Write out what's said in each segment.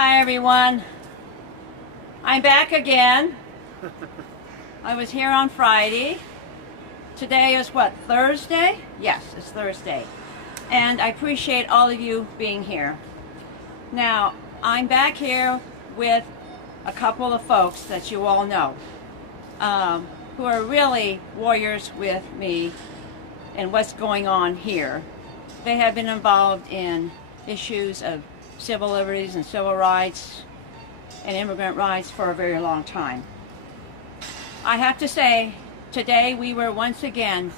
Hi everyone. I'm back again. I was here on Friday. Today is what, Thursday? Yes, it's Thursday. And I appreciate all of you being here. Now, I'm back here with a couple of folks that you all know, who are really warriors with me and what's going on here. They have been involved in issues of civil liberties and civil rights and immigrant rights for a very long time. I have to say, today we were once again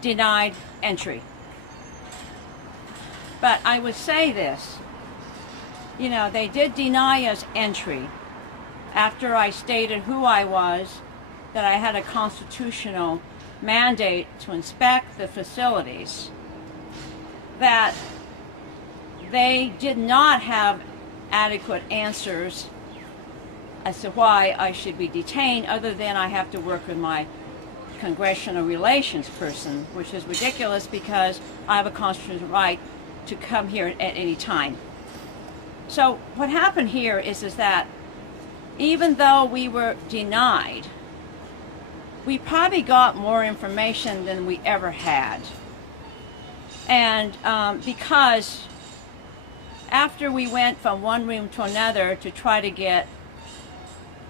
denied entry. But I would say this, they did deny us entry after I stated who I was, that I had a constitutional mandate to inspect the facilities, that they did not have adequate answers as to why I should be detained, other than I have to work with my congressional relations person, which is ridiculous because I have a constitutional right to come here at any time. So what happened here is that even though we were denied, we probably got more information than we ever had. And because after we went from one room to another to try to get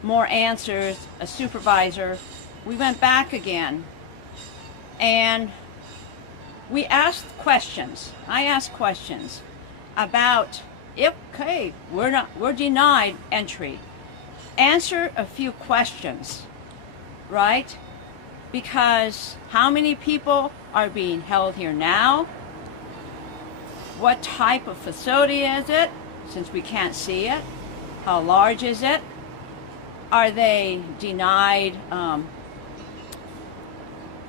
more answers, a supervisor, we went back again and we asked questions. I asked questions about, okay, we're denied entry. Answer a few questions, right? Because how many people are being held here now? What type of facility is it, since we can't see it? How large is it? Are they denied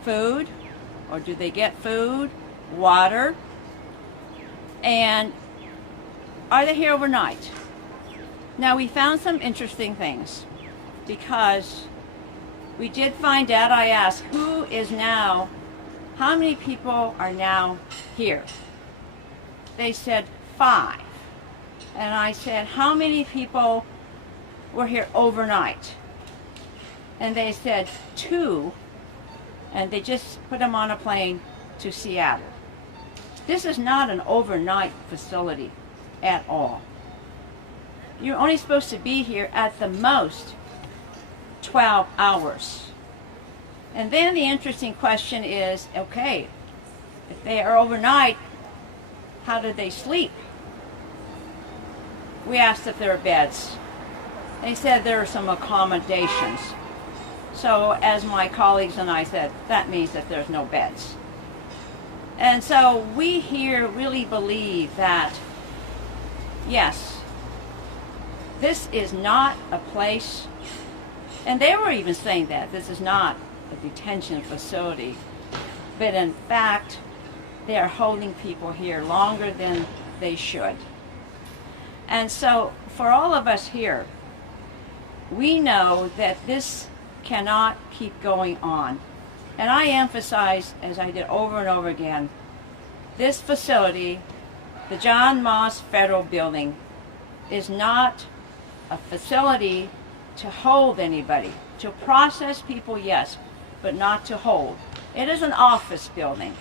food, or do they get food, water? And are they here overnight? Now, we found some interesting things, because we did find out, I asked, how many people are now here? They said 5. And I said, how many people were here overnight? And they said 2, and they just put them on a plane to Seattle. This is not an overnight facility at all. You're only supposed to be here at the most 12 hours. And then the interesting question is, okay, if they are overnight, how did they sleep? We asked if there are beds. They said there are some accommodations. So as my colleagues and I said, that means that there's no beds. And so we here really believe that, yes, this is not a place, and they were even saying that this is not a detention facility, but in fact, they are holding people here longer than they should. And so for all of us here, we know that this cannot keep going on. And I emphasize, as I did over and over again, this facility, the John Moss Federal Building, is not a facility to hold anybody. To process people, yes, but not to hold. It is an office building.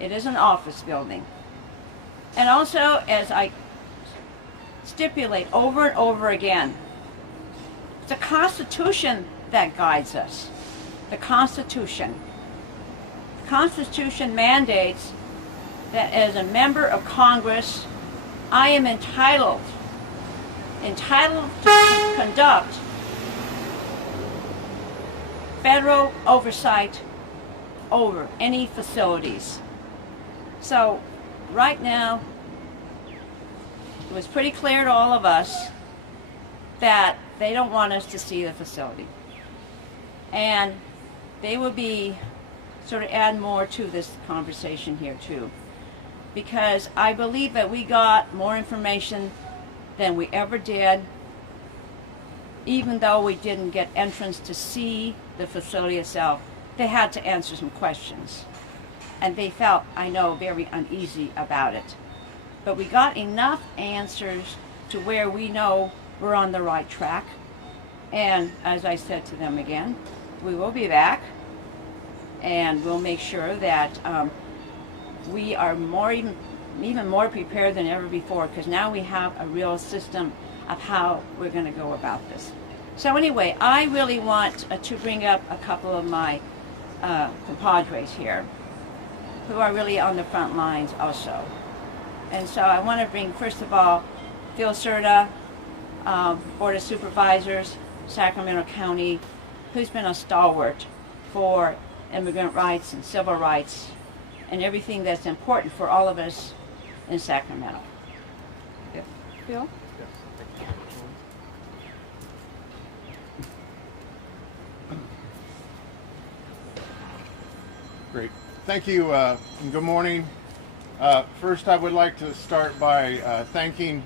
It is an office building. And also, as I stipulate over and over again, it's the Constitution that guides us. The Constitution. The Constitution mandates that as a member of Congress, I am entitled to conduct federal oversight over any facilities. So right now, it was pretty clear to all of us that they don't want us to see the facility. And they will be sort of add more to this conversation here too. Because I believe that we got more information than we ever did, even though we didn't get entrance to see the facility itself. They had to answer some questions. And they felt, I know, very uneasy about it. But we got enough answers to where we know we're on the right track. And as I said to them again, we will be back, and we'll make sure that we are even more prepared than ever before, because now we have a real system of how we're going to go about this. So anyway, I really want to bring up a couple of my compadres here who are really on the front lines also. And so I want to bring, first of all, Phil Serna, Board of Supervisors, Sacramento County, who's been a stalwart for immigrant rights and civil rights and everything that's important for all of us in Sacramento. Yeah. Phil? Yes. Great. Thank you, and good morning. First, I would like to start by thanking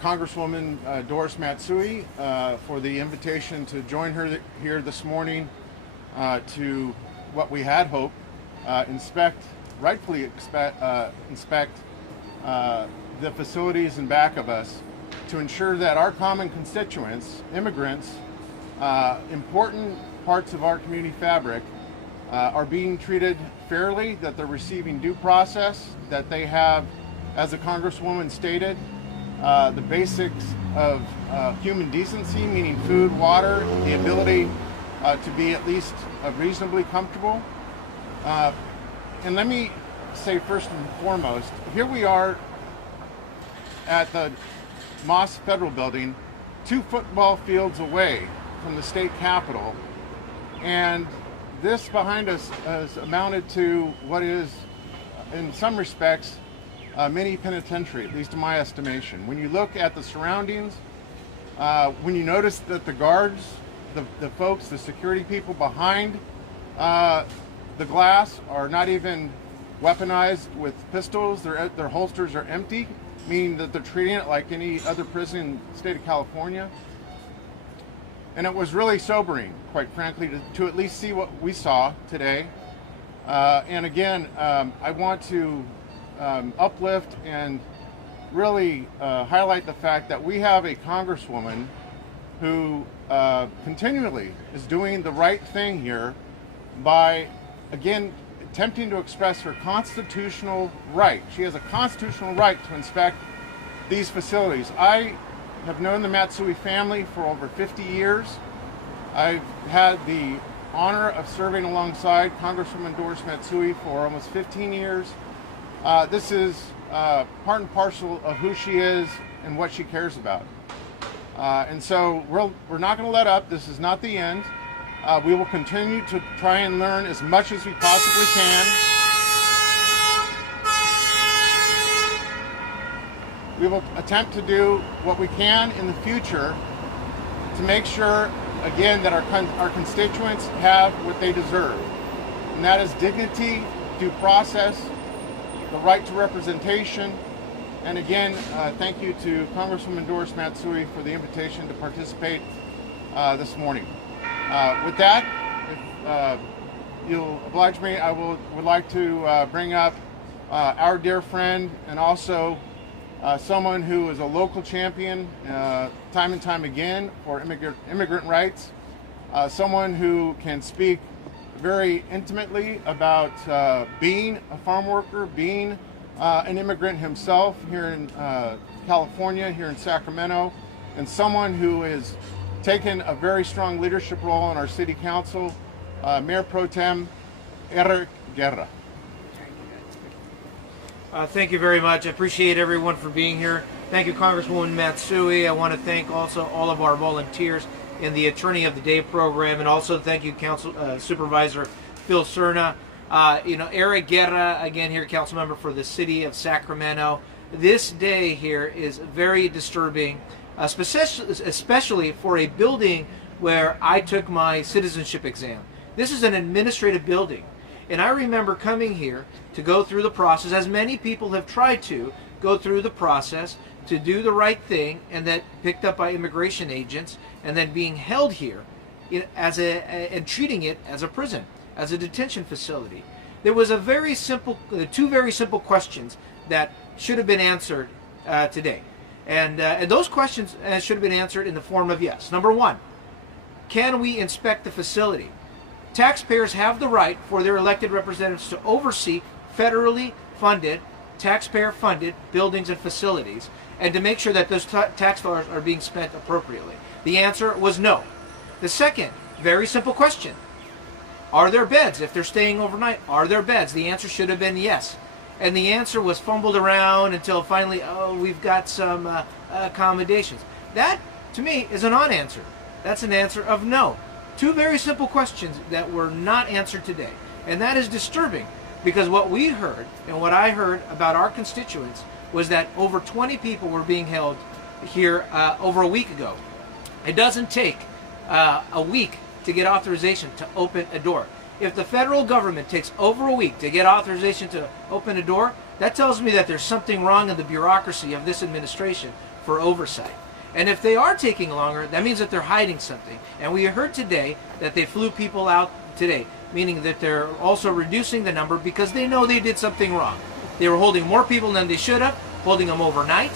Congresswoman Doris Matsui for the invitation to join her here this morning to what we had hoped rightfully inspect the facilities in back of us to ensure that our common constituents, immigrants, important parts of our community fabric, are being treated fairly, that they're receiving due process, that they have, as the Congresswoman stated, the basics of human decency, meaning food, water, the ability to be at least reasonably comfortable. And let me say first and foremost, here we are at the Moss Federal Building, 2 football fields away from the state capitol, and this behind us has amounted to what is, in some respects, a mini penitentiary, at least in my estimation. When you look at the surroundings, when you notice that the guards, the folks, the security people behind the glass are not even weaponized with pistols, their holsters are empty, meaning that they're treating it like any other prison in the state of California. And it was really sobering, quite frankly, to at least see what we saw today. And again, I want to uplift and really highlight the fact that we have a Congresswoman who continually is doing the right thing here by, again, attempting to express her constitutional right. She has a constitutional right to inspect these facilities. I have known the Matsui family for over 50 years. I've had the honor of serving alongside Congresswoman Doris Matsui for almost 15 years. This is part and parcel of who she is and what she cares about. And so we're not going to let up. This is not the end. We will continue to try and learn as much as we possibly can. We will attempt to do what we can in the future to make sure, again, that our constituents have what they deserve. And that is dignity, due process, the right to representation. And again, thank you to Congresswoman Doris Matsui for the invitation to participate this morning. With that, if you'll oblige me, I would like to bring up our dear friend and also someone who is a local champion time and time again for immigrant rights, someone who can speak very intimately about being a farm worker, being an immigrant himself here in California, here in Sacramento, and someone who is taken a very strong leadership role in our city council, Mayor Pro Tem Eric Guerra. Thank you very much. I appreciate everyone for being here. Thank you, Congresswoman Matsui. I want to thank also all of our volunteers in the Attorney of the Day program, and also thank you, Council Supervisor Phil Serna. Eric Guerra, again here, council member for the city of Sacramento. This day here is very disturbing, especially for a building where I took my citizenship exam. This is an administrative building. And I remember coming here to go through the process, as many people have tried to go through the process, to do the right thing, and then picked up by immigration agents, and then being held here and treating it as a prison, as a detention facility. There was two very simple questions that should have been answered today. And those questions should have been answered in the form of yes. Number one, can we inspect the facility? Taxpayers have the right for their elected representatives to oversee federally funded, taxpayer-funded buildings and facilities, and to make sure that those tax dollars are being spent appropriately. The answer was no. The second, very simple question. Are there beds if they're staying overnight? Are there beds? The answer should have been yes. And the answer was fumbled around until finally, oh, we've got some accommodations. That, to me, is a non-answer. That's an answer of no. Two very simple questions that were not answered today. And that is disturbing, because what we heard and what I heard about our constituents was that over 20 people were being held here over a week ago. It doesn't take a week to get authorization to open a door. If the federal government takes over a week to get authorization to open a door, that tells me that there's something wrong in the bureaucracy of this administration for oversight. And if they are taking longer, that means that they're hiding something. And we heard today that they flew people out today, meaning that they're also reducing the number because they know they did something wrong. They were holding more people than they should have, holding them overnight.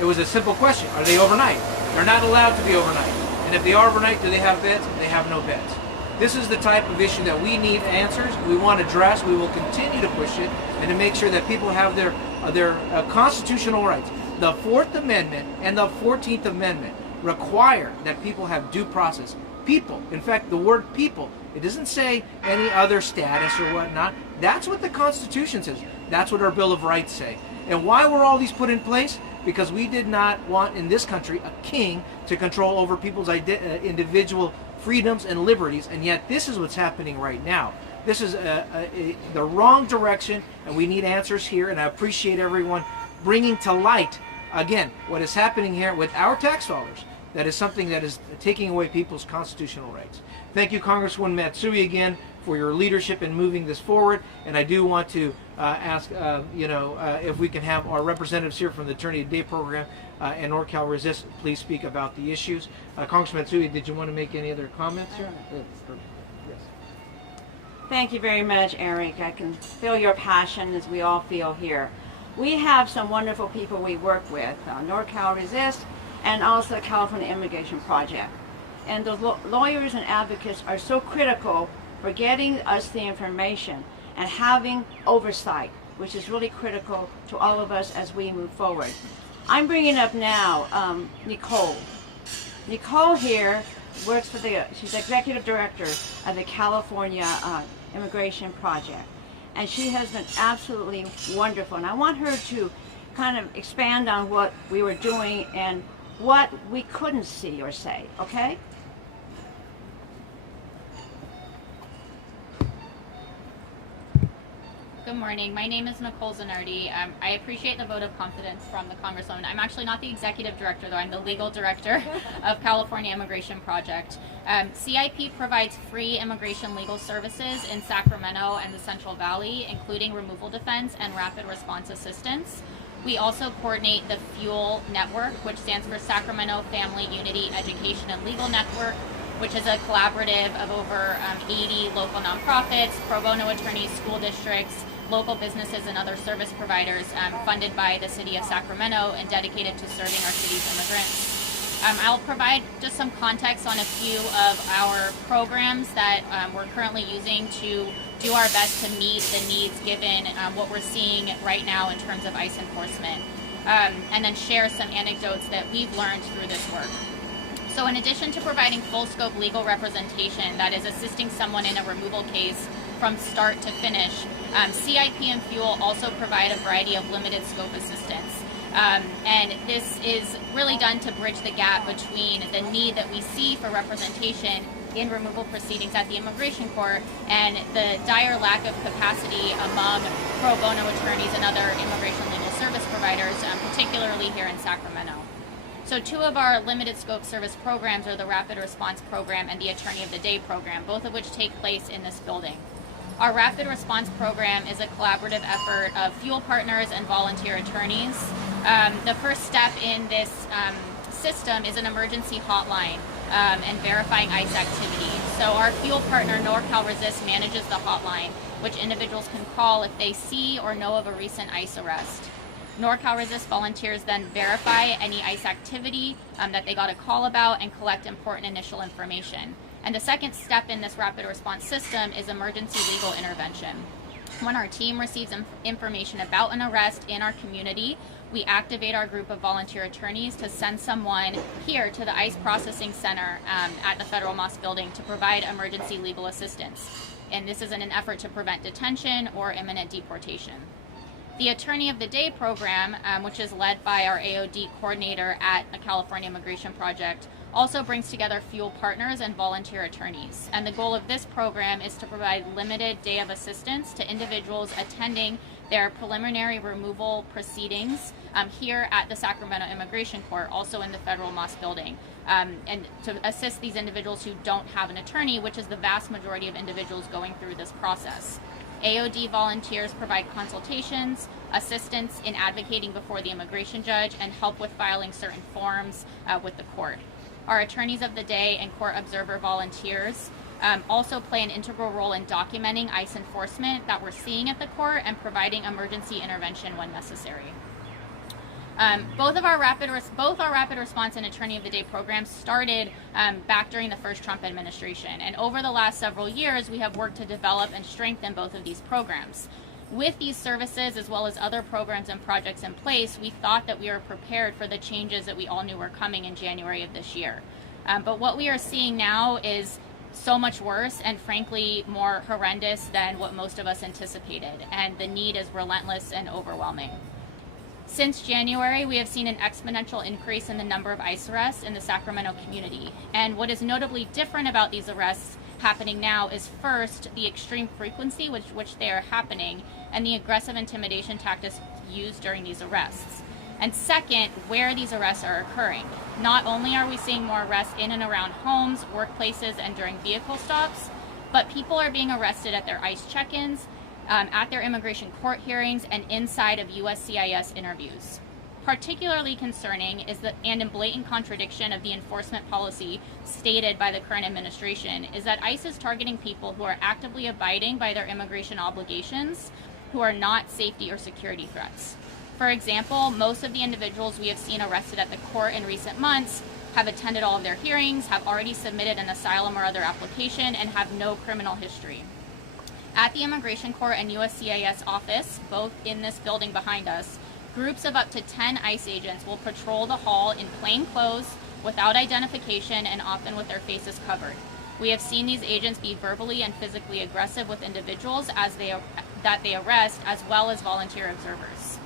It was a simple question. Are they overnight? They're not allowed to be overnight. And if they are overnight, do they have beds? They have no beds. This is the type of issue that we need answers, we want to address, we will continue to push it, and to make sure that people have their constitutional rights. The 4th Amendment and the 14th Amendment require that people have due process. People, in fact, the word people, it doesn't say any other status or whatnot. That's what the Constitution says. That's what our Bill of Rights say. And why were all these put in place? Because we did not want in this country a king to control over people's individual freedoms and liberties, and yet this is what's happening right now. This is the wrong direction, and we need answers here, and I appreciate everyone bringing to light, again, what is happening here with our tax dollars. That is something that is taking away people's constitutional rights. Thank you, Congresswoman Matsui, again, for your leadership in moving this forward, and I do want to ask, if we can have our representatives here from the Attorney of the Day program and NorCal Resist please speak about the issues. Congressman Matsui, did you want to make any other comments here? Yes. Thank you very much, Eric. I can feel your passion, as we all feel here. We have some wonderful people we work with, NorCal Resist and also the California Immigration Project. And those lawyers and advocates are so critical for getting us the information and having oversight, which is really critical to all of us as we move forward. I'm bringing up now Nicole. Nicole here works for she's executive director of the California Immigration Project. And she has been absolutely wonderful. And I want her to kind of expand on what we were doing and what we couldn't see or say, okay? Good morning. My name is Nicole Zanardi. I appreciate the vote of confidence from the Congresswoman. I'm actually not the executive director, though. I'm the legal director of California Immigration Project. CIP provides free immigration legal services in Sacramento and the Central Valley, including removal defense and rapid response assistance. We also coordinate the FUEL Network, which stands for Sacramento Family Unity Education and Legal Network, which is a collaborative of over 80 local nonprofits, pro bono attorneys, school districts, local businesses, and other service providers funded by the city of Sacramento and dedicated to serving our city's immigrants. I'll provide just some context on a few of our programs that we're currently using to do our best to meet the needs given what we're seeing right now in terms of ICE enforcement, and then share some anecdotes that we've learned through this work. So in addition to providing full scope legal representation, that is assisting someone in a removal case from start to finish, CIP and FUEL also provide a variety of limited scope assistance. And this is really done to bridge the gap between the need that we see for representation in removal proceedings at the immigration court and the dire lack of capacity among pro bono attorneys and other immigration legal service providers, particularly here in Sacramento. So two of our limited scope service programs are the Rapid Response Program and the Attorney of the Day program, both of which take place in this building. Our Rapid Response Program is a collaborative effort of FUEL partners and volunteer attorneys. The first step in this system is an emergency hotline and verifying ICE activity. So our FUEL partner, NorCal Resist, manages the hotline, which individuals can call if they see or know of a recent ICE arrest. NorCal Resist volunteers then verify any ICE activity that they got a call about and collect important initial information. And the second step in this rapid response system is emergency legal intervention. When our team receives information about an arrest in our community, we activate our group of volunteer attorneys to send someone here to the ICE processing center at the Federal Mosque Building to provide emergency legal assistance. And this is in an effort to prevent detention or imminent deportation. The Attorney of the Day program, which is led by our AOD coordinator at the California Immigration Project, also brings together FUEL partners and volunteer attorneys. And the goal of this program is to provide limited day of assistance to individuals attending their preliminary removal proceedings here at the Sacramento Immigration Court, also in the Federal Mosque Building, and to assist these individuals who don't have an attorney, which is the vast majority of individuals going through this process. AOD volunteers provide consultations, assistance in advocating before the immigration judge, and help with filing certain forms with the court. Our attorneys of the day and court observer volunteers also play an integral role in documenting ICE enforcement that we're seeing at the court and providing emergency intervention when necessary. Both our rapid response and Attorney of the Day programs started back during the first Trump administration, and over the last several years we have worked to develop and strengthen both of these programs. With these services as well as other programs and projects in place, we thought that we were prepared for the changes that we all knew were coming in January of this year. But what we are seeing now is so much worse and frankly more horrendous than what most of us anticipated, and the need is relentless and overwhelming. Since January, we have seen an exponential increase in the number of ICE arrests in the Sacramento community. And what is notably different about these arrests happening now is first, the extreme frequency with which they are happening and the aggressive intimidation tactics used during these arrests. And second, where these arrests are occurring. Not only are we seeing more arrests in and around homes, workplaces, and during vehicle stops, but people are being arrested at their ICE check-ins, at their immigration court hearings, and inside of USCIS interviews. Particularly concerning is and in blatant contradiction of the enforcement policy stated by the current administration, is that ICE is targeting people who are actively abiding by their immigration obligations, who are not safety or security threats. For example, most of the individuals we have seen arrested at the court in recent months have attended all of their hearings, have already submitted an asylum or other application, and have no criminal history. At the Immigration Court and USCIS office, both in this building behind us, groups of up to 10 ICE agents will patrol the hall in plain clothes, without identification, and often with their faces covered. We have seen these agents be verbally and physically aggressive with individuals that they arrest, as well as volunteer observers.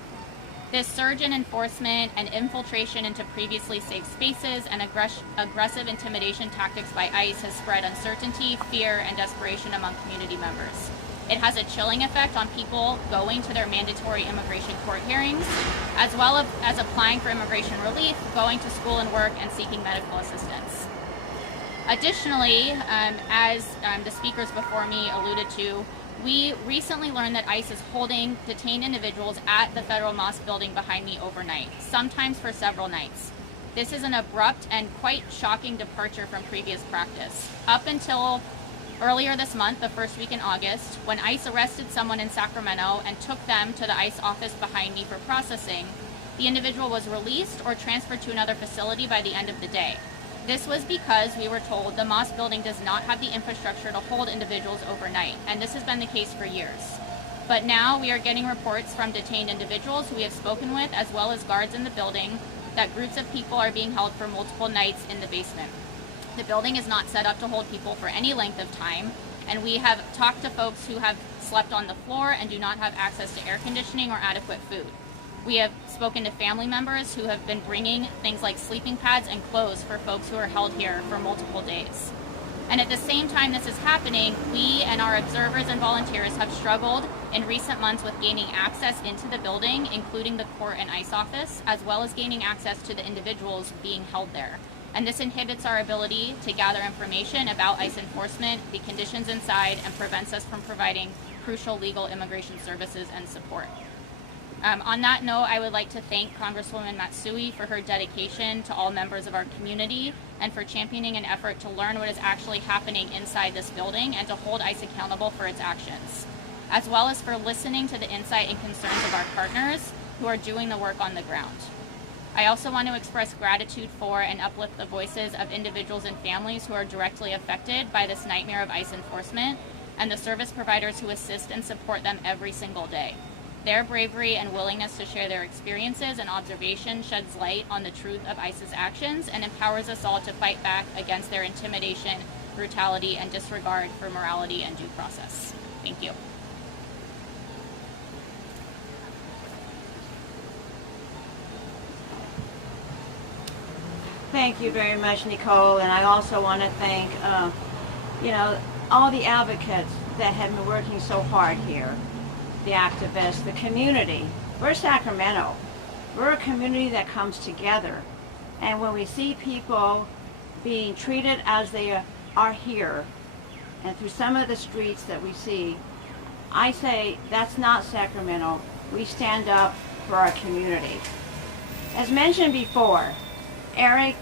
This surge in enforcement and infiltration into previously safe spaces and aggressive intimidation tactics by ICE has spread uncertainty, fear, and desperation among community members. It has a chilling effect on people going to their mandatory immigration court hearings, as well as applying for immigration relief, going to school and work, and seeking medical assistance. Additionally, as the speakers before me alluded to, we recently learned that ICE is holding detained individuals at the Federal Mosque Building behind me overnight, sometimes for several nights. This is an abrupt and quite shocking departure from previous practice. Up until earlier this month, the first week in August, when ICE arrested someone in Sacramento and took them to the ICE office behind me for processing, the individual was released or transferred to another facility by the end of the day. This was because we were told the Mosque Building does not have the infrastructure to hold individuals overnight, and this has been the case for years. But now we are getting reports from detained individuals who we have spoken with, as well as guards in the building, that groups of people are being held for multiple nights in the basement. The building is not set up to hold people for any length of time, and we have talked to folks who have slept on the floor and do not have access to air conditioning or adequate food. We have spoken to family members who have been bringing things like sleeping pads and clothes for folks who are held here for multiple days. And at the same time this is happening, we and our observers and volunteers have struggled in recent months with gaining access into the building, including the court and ICE office, as well as gaining access to the individuals being held there. And this inhibits our ability to gather information about ICE enforcement, the conditions inside, and prevents us from providing crucial legal immigration services and support. On that note, I would like to thank Congresswoman Matsui for her dedication to all members of our community and for championing an effort to learn what is actually happening inside this building and to hold ICE accountable for its actions, as well as for listening to the insight and concerns of our partners who are doing the work on the ground. I also want to express gratitude for and uplift the voices of individuals and families who are directly affected by this nightmare of ICE enforcement, and the service providers who assist and support them every single day. Their bravery and willingness to share their experiences and observations sheds light on the truth of ICE's actions and empowers us all to fight back against their intimidation, brutality, and disregard for morality and due process. Thank you. Thank you very much, Nicole, and I also want to thank, all the advocates that have been working so hard here, the activists, the community. We're Sacramento. We're a community that comes together, and when we see people being treated as they are here, and through some of the streets that we see, I say that's not Sacramento. We stand up for our community. As mentioned before, Eric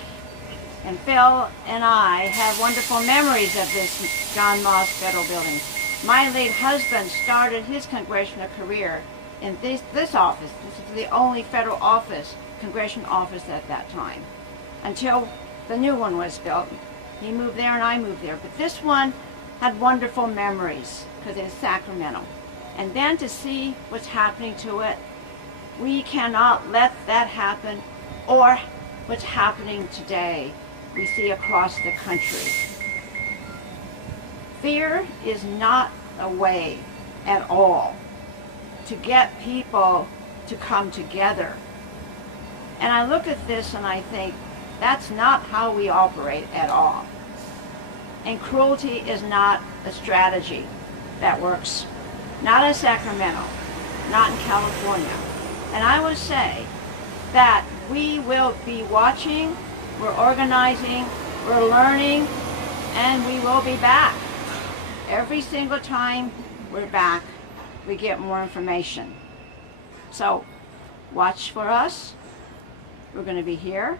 and Phil and I have wonderful memories of this John Moss Federal Building. My late husband started his congressional career in this office. This is the only federal office, congressional office at that time, until the new one was built. He moved there and I moved there. But this one had wonderful memories because it's Sacramento. And then to see what's happening to it, we cannot let that happen, or what's happening today we see across the country. Fear is not a way at all to get people to come together. And I look at this and I think that's not how we operate at all. And cruelty is not a strategy that works. Not in Sacramento, not in California. And I would say that we will be watching, we're organizing, we're learning, and we will be back. Every single time we're back, we get more information. So watch for us. We're going to be here.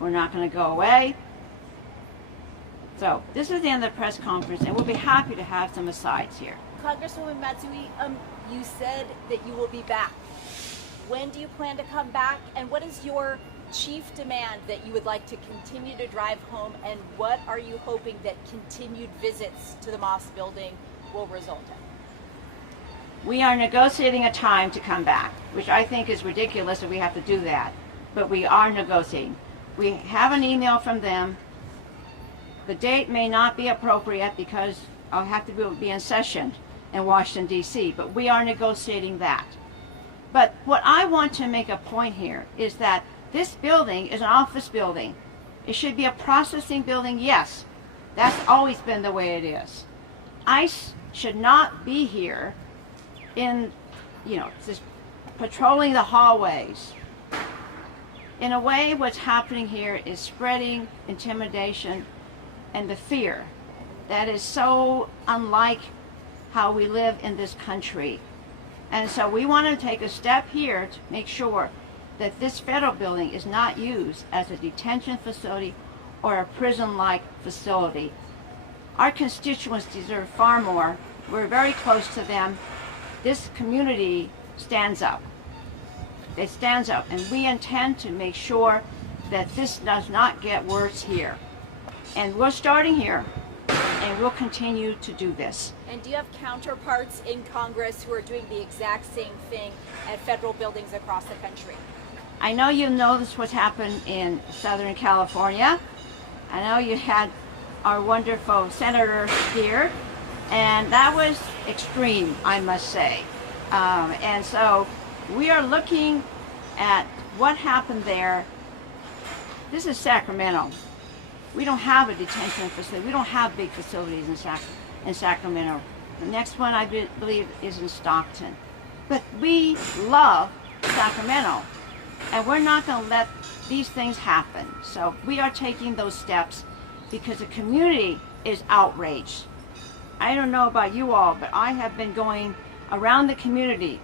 We're not going to go away. So this is the end of the press conference, and we'll be happy to have some asides here. Congresswoman Matsui, you said that you will be back. When do you plan to come back, and what is your chief demand that you would like to continue to drive home, and what are you hoping that continued visits to the Moss Building will result in? We are negotiating a time to come back, which I think is ridiculous that we have to do that, but we are negotiating. We have an email from them. The date may not be appropriate because I'll have to be in session in Washington, D.C., but we are negotiating that. But what I want to make a point here is that this building is an office building. It should be a processing building, yes. That's always been the way it is. ICE should not be here in, just patrolling the hallways. In a way, what's happening here is spreading intimidation and the fear that is so unlike how we live in this country. And so we want to take a step here to make sure that this federal building is not used as a detention facility or a prison-like facility. Our constituents deserve far more. We're very close to them. This community stands up. It stands up, and we intend to make sure that this does not get worse here. And we're starting here, and we'll continue to do this. And do you have counterparts in Congress who are doing the exact same thing at federal buildings across the country? I know you noticed what's happened in Southern California. I know you had our wonderful senator here, and that was extreme, I must say. And so we are looking at what happened there. This is Sacramento. We don't have a detention facility. We don't have big facilities in Sacramento. The next one, I believe, is in Stockton. But we love Sacramento, and we're not going to let these things happen. So we are taking those steps because the community is outraged. I don't know about you all, but I have been going around the community,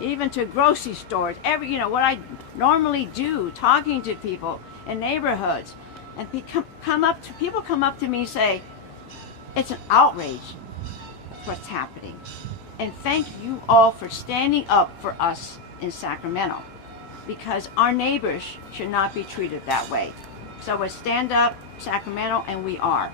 even to grocery stores, what I normally do, talking to people in neighborhoods. And people come up to me and say, it's an outrage what's happening. And thank you all for standing up for us in Sacramento, because our neighbors should not be treated that way. So it's Stand Up Sacramento, and we are.